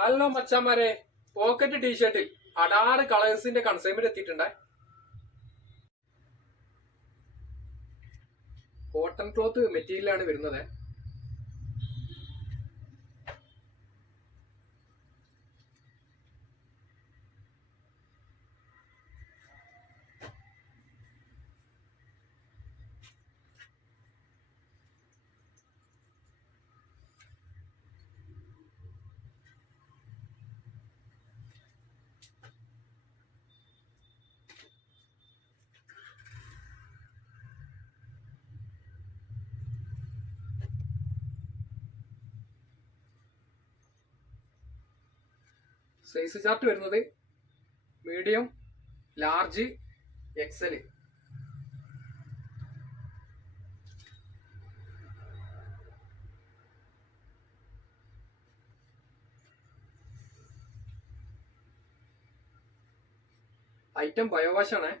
Hello മച്ചാമാരെ, pocket ടീഷർട്ടിൽ അടാറ് കളേഴ്സിന്റെ consignment എത്തിയിട്ടുണ്ട്. Cotton cloth മെറ്റീരിയലാണ് വരുന്നത്. സൈസ് ചാർട്ട് വരുന്നത് മീഡിയം, ലാർജ്, എക്സൽ. ഐറ്റം ബയോവാഷ് ആണ്.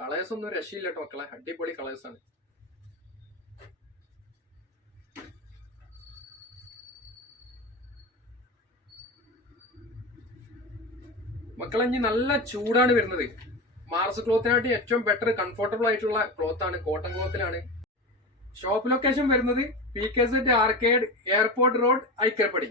കളേഴ്സ് ഒന്നും രക്ഷയില്ല കേട്ടോ മക്കളെ, അടിപൊളി കളേഴ്സ് ആണ്. മക്കളെ ഇനി നല്ല ചൂടാണ് വരുന്നത്. മാർസ് ക്ലോത്തിനായിട്ട് ഏറ്റവും ബെറ്റർ കംഫർട്ടബിൾ ആയിട്ടുള്ള ക്ലോത്ത് ആണ്, കോട്ടൺ ക്ലോത്തിലാണ്. ഷോപ്പ് ലൊക്കേഷൻ വരുന്നത് PKZ arcade, airport road, Aikkarappadi.